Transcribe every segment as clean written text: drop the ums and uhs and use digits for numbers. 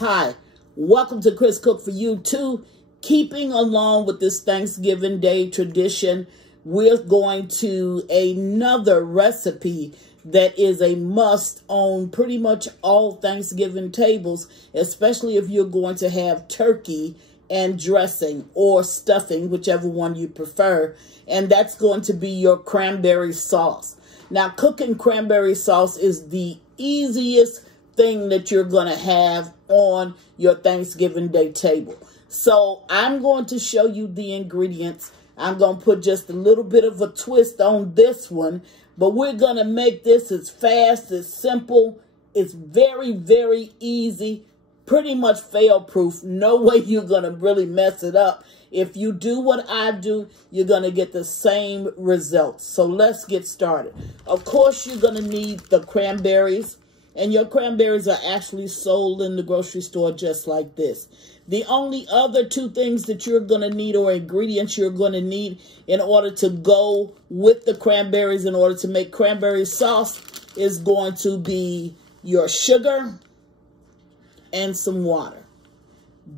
Hi, welcome to Chris Cook for You Too. Keeping along with this Thanksgiving Day tradition, we're going to another recipe that is a must on pretty much all Thanksgiving tables, especially if you're going to have turkey and dressing or stuffing, whichever one you prefer. And that's going to be your cranberry sauce. Now, cooking cranberry sauce is the easiest thing that you're going to have on your Thanksgiving Day table. So I'm going to show you the ingredients. I'm going to put just a little bit of a twist on this one, but we're going to make this as fast, as simple. It's very, very easy, pretty much fail-proof. No way you're going to really mess it up. If you do what I do, you're going to get the same results. So let's get started. Of course, you're going to need the cranberries. And your cranberries are actually sold in the grocery store just like this. The only other two things that you're going to need, or ingredients you're going to need in order to go with the cranberries in order to make cranberry sauce, is going to be your sugar and some water.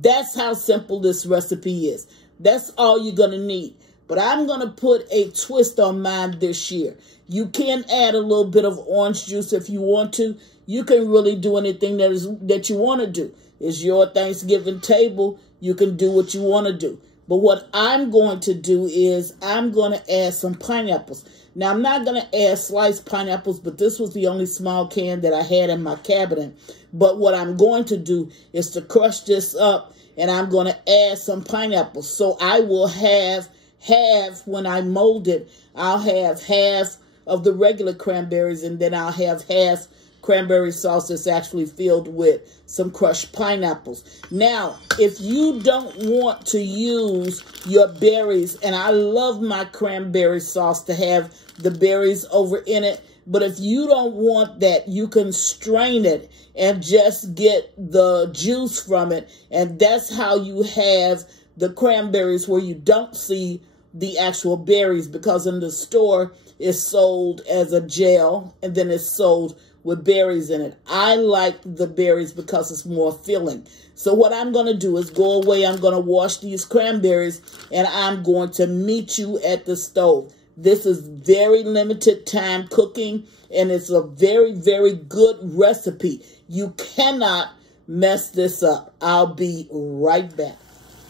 That's how simple this recipe is. That's all you're going to need. But I'm going to put a twist on mine this year. You can add a little bit of orange juice if you want to. You can really do anything that you want to do. It's your Thanksgiving table. You can do what you want to do. But what I'm going to do is I'm going to add some pineapples. Now, I'm not going to add sliced pineapples, but this was the only small can that I had in my cabinet. But what I'm going to do is to crush this up, and I'm going to add some pineapples. So I will have half, when I mold it, I'll have half of the regular cranberries, and then I'll have half cranberry sauce that's actually filled with some crushed pineapples. Now, if you don't want to use your berries, and I love my cranberry sauce to have the berries over in it, but if you don't want that, you can strain it and just get the juice from it, and that's how you have the cranberries where you don't see the actual berries, because in the store it's sold as a gel and then it's sold with berries in it. I like the berries because it's more filling. So what I'm going to do is go away. I'm going to wash these cranberries, and I'm going to meet you at the stove. This is very limited time cooking, and it's a very, very good recipe. You cannot mess this up. I'll be right back.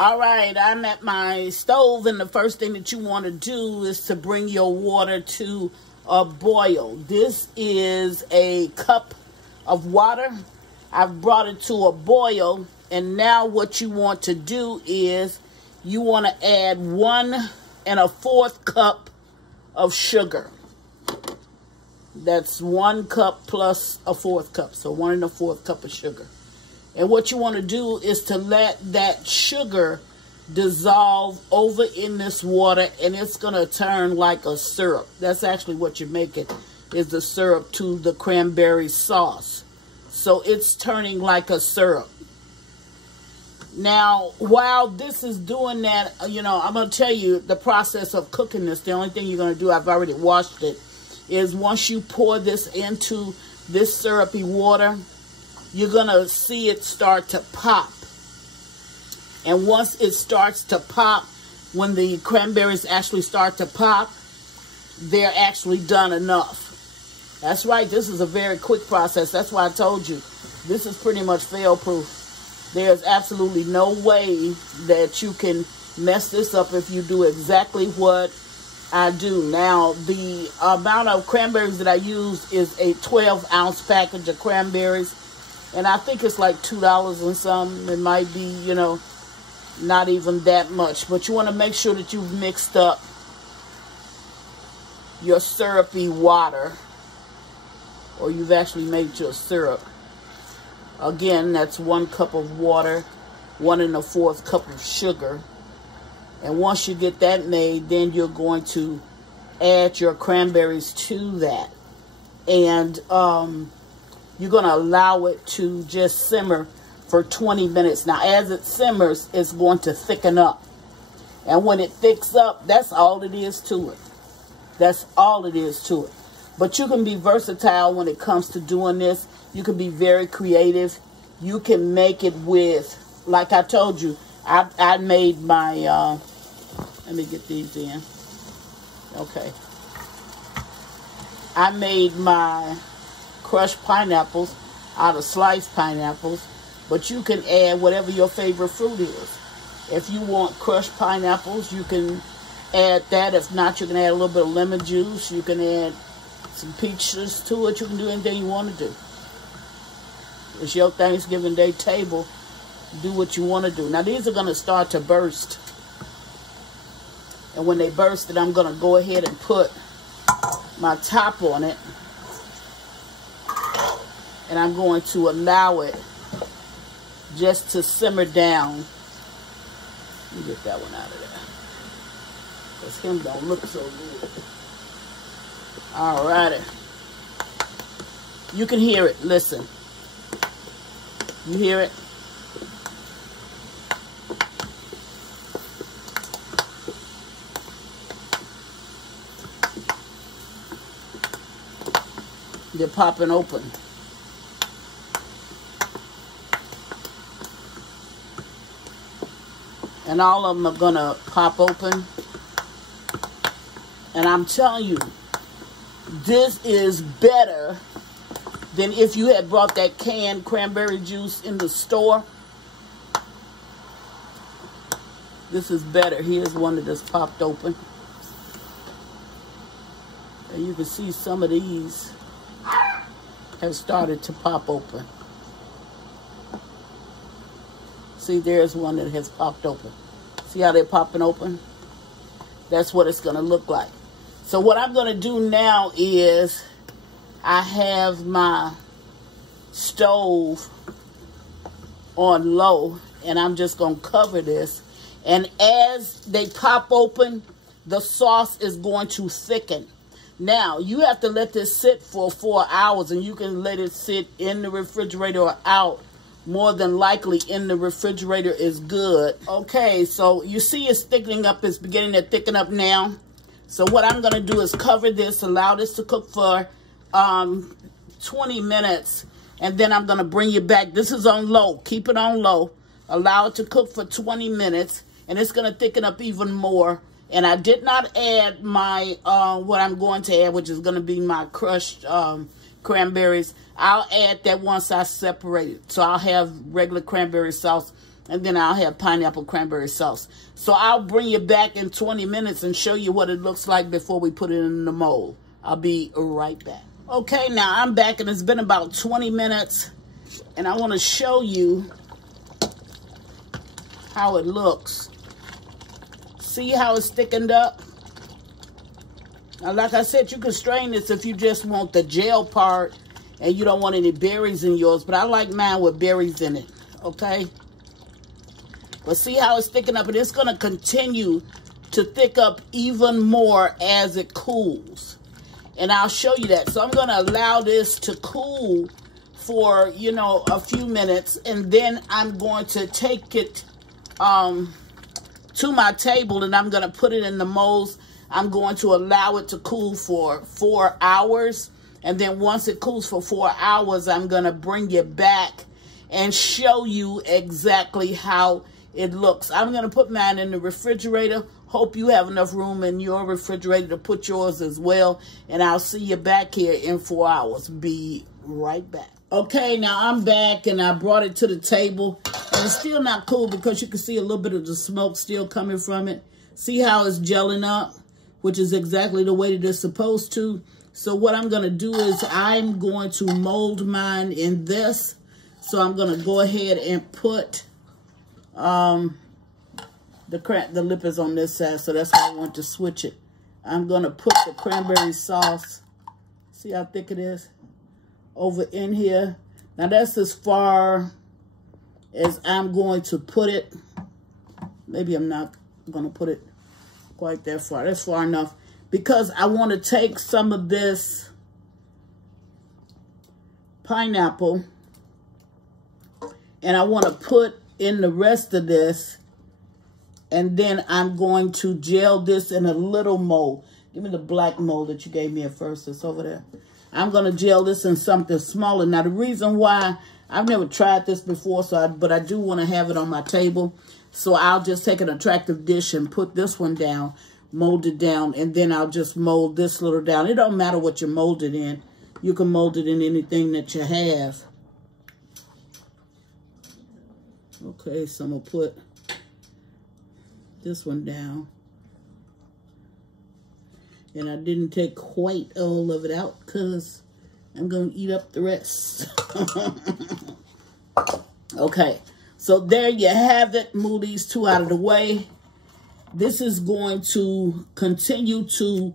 All right, I'm at my stove, and the first thing that you want to do is to bring your water to a boil. This is a cup of water. I've brought it to a boil, and now what you want to do is you want to add 1 1/4 cup of sugar. That's 1 cup plus 1/4 cup, so 1 1/4 cup of sugar. And what you want to do is to let that sugar dissolve over in this water, and it's going to turn like a syrup. That's actually what you make it, is the syrup to the cranberry sauce. So it's turning like a syrup. Now, while this is doing that, I'm going to tell you the process of cooking this. The only thing you're going to do, I've already washed it, is once you pour this into this syrupy water, you're going to see it start to pop. And once it starts to pop, when the cranberries actually start to pop, they're actually done enough. That's right. This is a very quick process. That's why I told you. This is pretty much fail-proof. There's absolutely no way that you can mess this up if you do exactly what I do. Now, the amount of cranberries that I use is a 12-ounce package of cranberries. And I think it's like $2 and some. It might be, not even that much. But you want to make sure that you've mixed up your syrupy water, or you've actually made your syrup. Again, that's 1 cup of water, 1 1/4 cup of sugar. And once you get that made, then you're going to add your cranberries to that. And you're going to allow it to just simmer for 20 minutes. Now, as it simmers, it's going to thicken up. And when it thicks up, that's all it is to it. That's all it is to it. But you can be versatile when it comes to doing this. You can be very creative. you can make it with, like I told you, I made my, let me get these in. Okay. I made my crushed pineapples out of sliced pineapples, but you can add whatever your favorite fruit is. If you want crushed pineapples, you can add that. If not, you can add a little bit of lemon juice. You can add some peaches to it. You can do anything you want to do. It's your Thanksgiving Day table. Do what you want to do. Now, these are going to start to burst. And when they burst, then I'm going to go ahead and put my top on it. And I'm going to allow it just to simmer down. Let me get that one out of there, because him don't look so good. Alrighty. You can hear it. Listen. You hear it? They're popping open. And all of them are going to pop open. And I'm telling you, this is better than if you had brought that canned cranberry juice in the store. This is better. Here's one that just popped open. And you can see some of these have started to pop open. See, there's one that has popped open. See how they're popping open? That's what it's going to look like. So what I'm going to do now is I have my stove on low, and I'm just going to cover this. And as they pop open, the sauce is going to thicken. Now, you have to let this sit for 4 hours, and you can let it sit in the refrigerator or out. More than likely in the refrigerator is good. Okay, so you see it's thickening up. It's beginning to thicken up now. So what I'm going to do is cover this, allow this to cook for 20 minutes, and then I'm going to bring you back. This is on low. Keep it on low. Allow it to cook for 20 minutes, and it's going to thicken up even more. And I did not add my, what I'm going to add, which is going to be my crushed cranberries. I'll add that once I separate it. So I'll have regular cranberry sauce, and then I'll have pineapple cranberry sauce. So I'll bring you back in 20 minutes and show you what it looks like before we put it in the mold. I'll be right back. Okay, now I'm back, and it's been about 20 minutes, and I want to show you how it looks. See how it's thickened up? Now, like I said, you can strain this if you just want the gel part and you don't want any berries in yours, but I like mine with berries in it, okay? But see how it's thickened up, and it's going to continue to thick up even more as it cools. And I'll show you that. So I'm going to allow this to cool for, you know, a few minutes, and then I'm going to take it to my table, and I'm going to put it in the molds. I'm going to allow it to cool for 4 hours. And then once it cools for 4 hours, I'm going to bring you back and show you exactly how it looks. I'm going to put mine in the refrigerator. Hope you have enough room in your refrigerator to put yours as well. And I'll see you back here in 4 hours. Be right back. Okay, now I'm back, and I brought it to the table. And it's still not cool because you can see a little bit of the smoke still coming from it. See how it's gelling up, which is exactly the way that it's supposed to. So what I'm going to do is I'm going to mold mine in this. So I'm going to go ahead and put the lip is on this side, so that's why I want to switch it. I'm going to put the cranberry sauce, see how thick it is, over in here. Now that's as far as I'm going to put it. Maybe I'm not going to put it quite that far. That's far enough, because I want to take some of this pineapple and I want to put in the rest of this, and then I'm going to gel this in a little mold. Give me the black mold that you gave me at first. It's over there. I'm going to gel this in something smaller. Now, the reason why, I've never tried this before, but I do want to have it on my table. So I'll just take an attractive dish and put this one down, mold it down, and then I'll just mold this little down. It don't matter what you mold it in. You can mold it in anything that you have. Okay, so I'm going to put this one down. And I didn't take quite all of it out because I'm going to eat up the rest. Okay, so there you have it. Move these two out of the way. This is going to continue to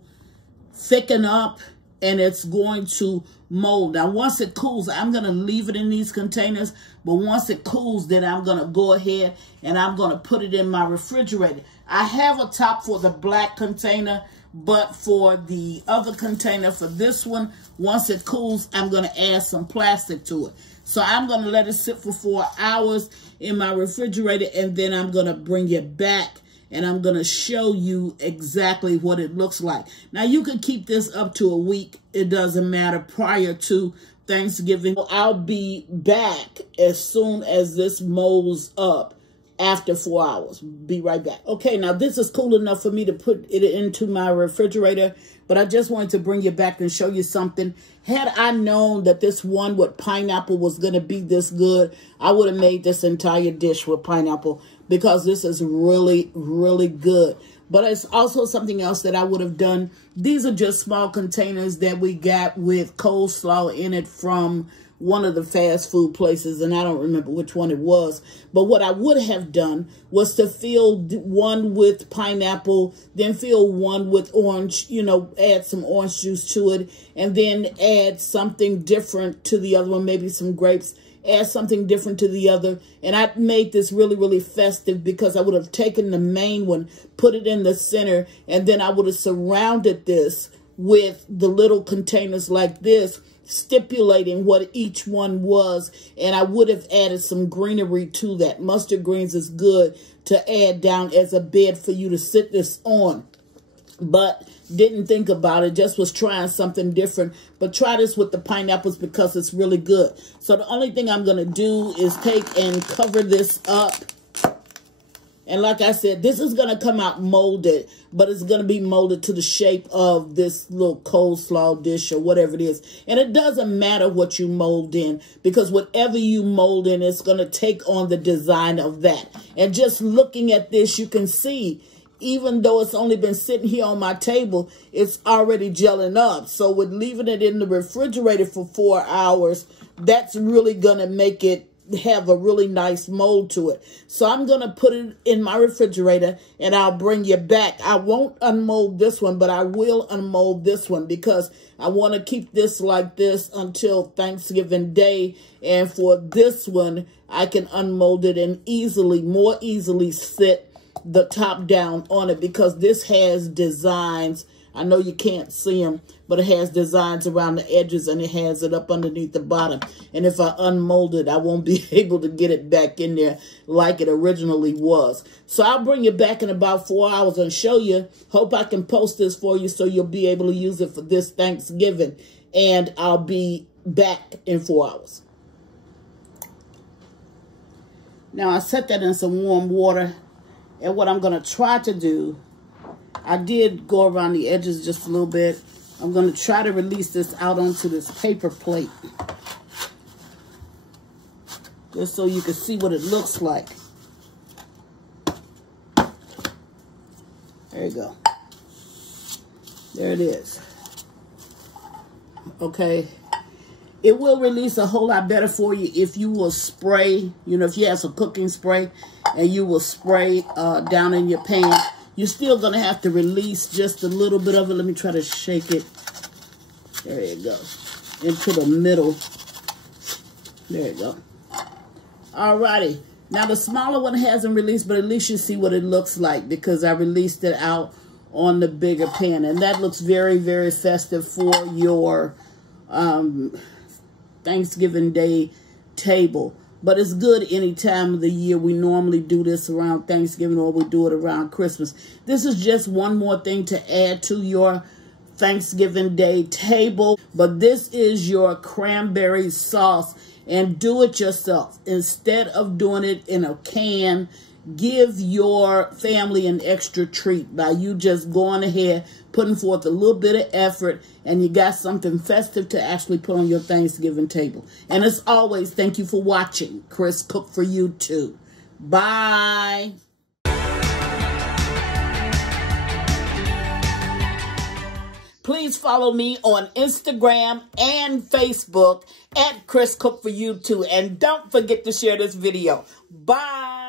thicken up, and it's going to mold. Now, once it cools, I'm going to leave it in these containers. But once it cools, then I'm going to go ahead and I'm going to put it in my refrigerator. I have a top for the black container, but for the other container, for this one, once it cools, I'm going to add some plastic to it. So I'm going to let it sit for 4 hours in my refrigerator, and then I'm going to bring it back, and I'm going to show you exactly what it looks like. Now, you can keep this up to a week. It doesn't matter, prior to Thanksgiving. I'll be back as soon as this molds up. After 4 hours. Be right back. Okay, now this is cool enough for me to put it into my refrigerator, but I just wanted to bring you back and show you something. Had I known that this one with pineapple was going to be this good, I would have made this entire dish with pineapple, because this is really, really good. But it's also something else that I would have done. These are just small containers that we got with coleslaw in it from one of the fast food places, and I don't remember which one it was. But what I would have done was to fill one with pineapple, then fill one with orange, you know, add some orange juice to it, and then add something different to the other one, maybe some grapes, add something different to the other. And I made this really, really festive, because I would have taken the main one, put it in the center, and then I would have surrounded this with the little containers like this, stipulating what each one was, and I would have added some greenery to that. Mustard greens is good to add down as a bed for you to sit this on, but didn't think about it, just was trying something different. But try this with the pineapples, because it's really good. So the only thing I'm going to do is take and cover this up. And like I said, this is going to come out molded, but it's going to be molded to the shape of this little coleslaw dish or whatever it is. And it doesn't matter what you mold in, because whatever you mold in, it's going to take on the design of that. And just looking at this, you can see, even though it's only been sitting here on my table, it's already gelling up. So with leaving it in the refrigerator for 4 hours, that's really going to make it have a really nice mold to it. So I'm going to put it in my refrigerator, and I'll bring you back. I won't unmold this one, but I will unmold this one, because I want to keep this like this until Thanksgiving Day. And for this one, I can unmold it and more easily sit the top down on it, because this has designs. I know you can't see them, but it has designs around the edges, and it has it up underneath the bottom. And if I unmold it, I won't be able to get it back in there like it originally was. So I'll bring you back in about 4 hours and show you. Hope I can post this for you so you'll be able to use it for this Thanksgiving. And I'll be back in 4 hours. Now, I set that in some warm water. And what I'm going to try to do, I did go around the edges just a little bit. I'm going to try to release this out onto this paper plate, just so you can see what it looks like. There you go. There it is. Okay. It will release a whole lot better for you if you will spray, you know, if you have some cooking spray and you will spray down in your pan. You're still going to have to release just a little bit of it. Let me try to shake it. There you go. Into the middle. There you go. Alrighty. Now the smaller one hasn't released, but at least you see what it looks like, because I released it out on the bigger pan. And that looks very, very festive for your Thanksgiving Day table. But it's good any time of the year. We normally do this around Thanksgiving, or we do it around Christmas. This is just one more thing to add to your Thanksgiving Day table. But this is your cranberry sauce, and do it yourself. Instead of doing it in a can, give your family an extra treat by you just going ahead, putting forth a little bit of effort, and you got something festive to actually put on your Thanksgiving table. And as always, thank you for watching. Chris Cook for You Too. Bye. Please follow me on Instagram and Facebook at Chris Cook for You Too. And don't forget to share this video. Bye.